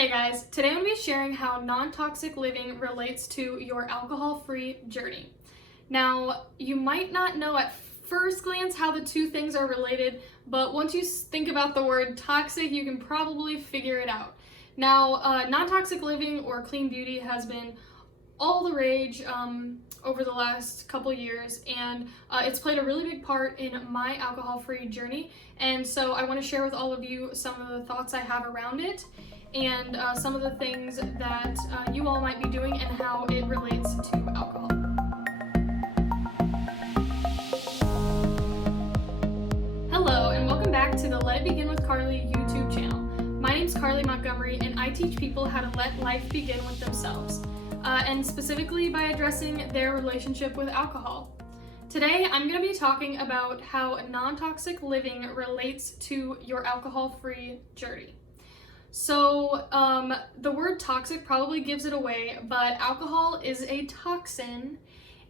Hey guys, today I'm going to be sharing how non-toxic living relates to your alcohol-free journey. Now, you might not know at first glance how the two things are related, but once you think about the word toxic, you can probably figure it out. Now, non-toxic living or clean beauty has been all the rage over the last couple years, and it's played a really big part in my alcohol-free journey, and so I want to share with all of you some of the thoughts I have around it and some of the things that you all might be doing and how it relates to alcohol. Hello, and welcome back to the Let It Begin with Carly YouTube channel. My name's Carly Montgomery, and I teach people how to let life begin with themselves, and specifically by addressing their relationship with alcohol. Today, I'm going to be talking about how non-toxic living relates to your alcohol-free journey. So, the word toxic probably gives it away, but alcohol is a toxin,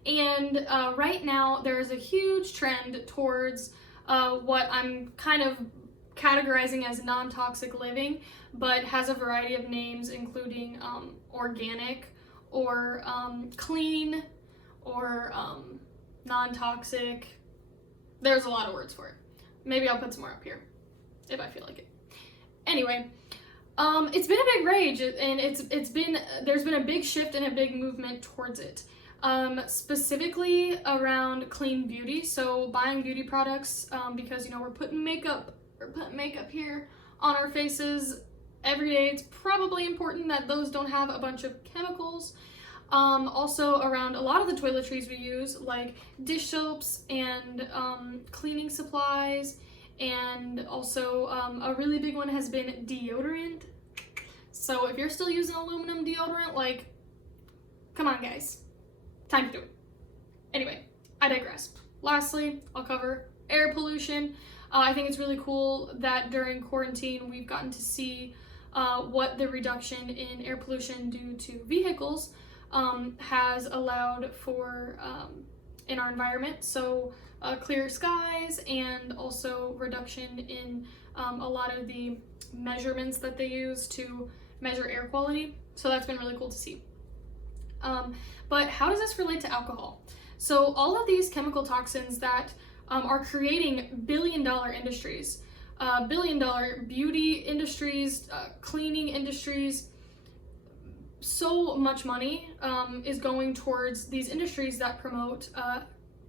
and right now there's a huge trend towards what I'm kind of categorizing as non-toxic living, but has a variety of names, including organic, or clean, or non-toxic. There's a lot of words for it. Maybe I'll put some more up here, if I feel like it. Anyway, it's been a big rage, and there's been a big shift and a big movement towards it, specifically around clean beauty. So buying beauty products, because we're putting makeup here on our faces every day. It's probably important that those don't have a bunch of chemicals. Also around a lot of the toiletries we use, like dish soaps and cleaning supplies. And also a really big one has been deodorant. So if you're still using aluminum deodorant, come on guys, time to do it. Anyway, I digress. Lastly, I'll cover air pollution. I think it's really cool that during quarantine we've gotten to see what the reduction in air pollution due to vehicles has allowed for in our environment. So clear skies, and also reduction in a lot of the measurements that they use to measure air quality. So that's been really cool to see. But how does this relate to alcohol? So all of these chemical toxins that are creating billion-dollar industries, billion-dollar beauty industries, cleaning industries, so much money is going towards these industries that promote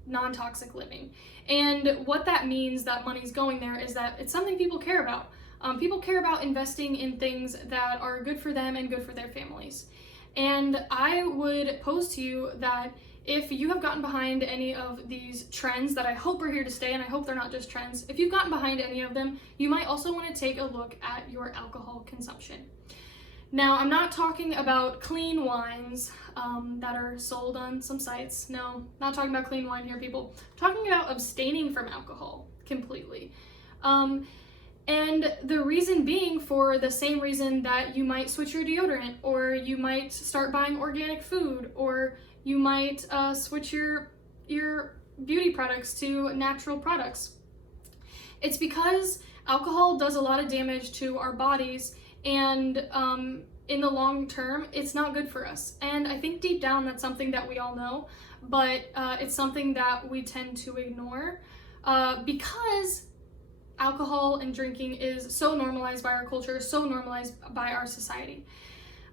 non-toxic living. And what that means that money's going there is that it's something people care about. People care about investing in things that are good for them and good for their families. And I would pose to you that if you have gotten behind any of these trends that I hope are here to stay, and I hope they're not just trends, if you've gotten behind any of them, you might also want to take a look at your alcohol consumption. Now, I'm not talking about clean wines that are sold on some sites. No, not talking about clean wine here, people. I'm talking about abstaining from alcohol completely. And the reason being for the same reason that you might switch your deodorant, or you might start buying organic food, or you might switch your beauty products to natural products. It's because alcohol does a lot of damage to our bodies, and in the long term, it's not good for us. And I think deep down that's something that we all know, but it's something that we tend to ignore because alcohol and drinking is so normalized by our culture, so normalized by our society.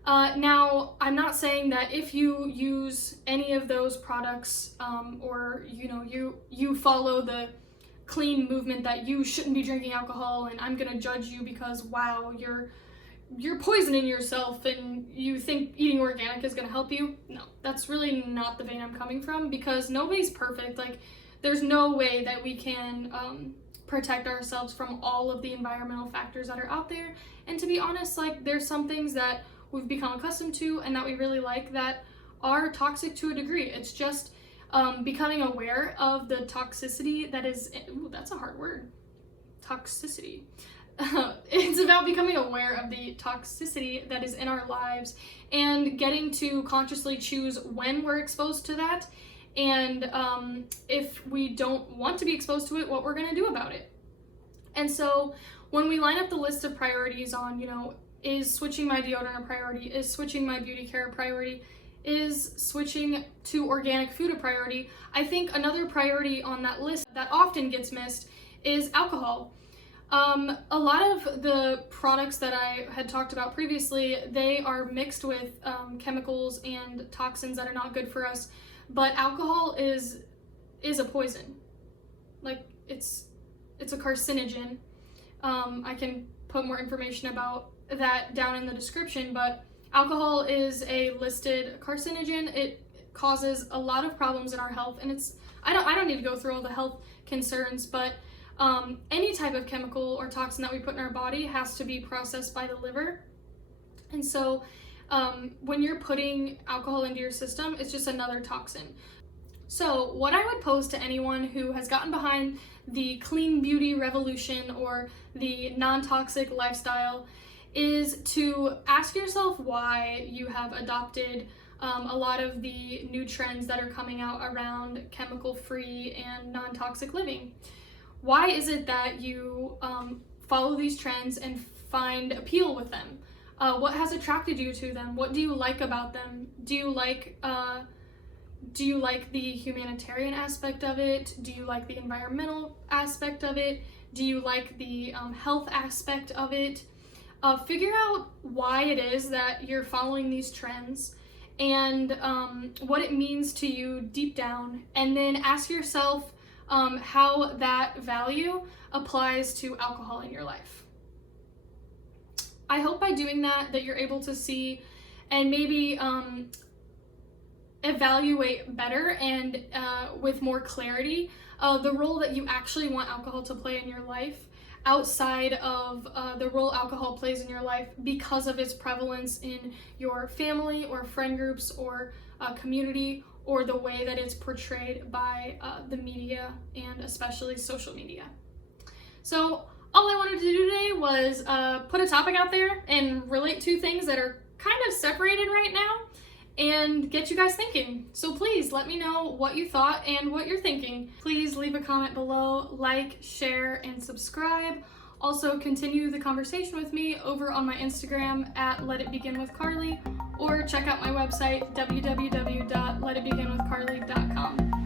Now, I'm not saying that if you use any of those products, or you follow the clean movement, that you shouldn't be drinking alcohol, and I'm gonna judge you because wow, you're poisoning yourself and you think eating organic is gonna help you. No, that's really not the vein I'm coming from, because nobody's perfect. There's no way that we can protect ourselves from all of the environmental factors that are out there. And to be honest, there's some things that we've become accustomed to and that we really like that are toxic to a degree. It's just becoming aware of the toxicity that is, ooh, that's a hard word, toxicity. It's about becoming aware of the toxicity that is in our lives and getting to consciously choose when we're exposed to that, and if we don't want to be exposed to it, what we're going to do about it. And so when we line up the list of priorities on, Is switching my deodorant a priority? Is switching my beauty care a priority? Is switching to organic food a priority? I think another priority on that list that often gets missed is alcohol. A lot of the products that I had talked about previously, they are mixed with chemicals and toxins that are not good for us, but alcohol is a poison. Like, it's a carcinogen. I can put more information about that down in the description, but alcohol is a listed carcinogen. It causes a lot of problems in our health, and I don't need to go through all the health concerns, but any type of chemical or toxin that we put in our body has to be processed by the liver. And so when you're putting alcohol into your system, it's just another toxin. So what I would pose to anyone who has gotten behind the clean beauty revolution or the non-toxic lifestyle is to ask yourself why you have adopted a lot of the new trends that are coming out around chemical-free and non-toxic living. Why is it that you follow these trends and find appeal with them? What has attracted you to them? What do you like about them? Do you like the humanitarian aspect of it? Do you like the environmental aspect of it? Do you like the health aspect of it? Figure out why it is that you're following these trends and what it means to you deep down, and then ask yourself how that value applies to alcohol in your life. I hope by doing that you're able to see and maybe evaluate better and with more clarity the role that you actually want alcohol to play in your life, outside of the role alcohol plays in your life because of its prevalence in your family or friend groups or community, or the way that it's portrayed by the media and especially social media. So all I wanted to do today was put a topic out there and relate two things that are kind of separated right now and get you guys thinking. So please let me know what you thought and what you're thinking. Please leave a comment below, like, share, and subscribe. Also, continue the conversation with me over on my Instagram at letitbeginwithcarly, or check out my website, www.letitbeginwithcarly.com.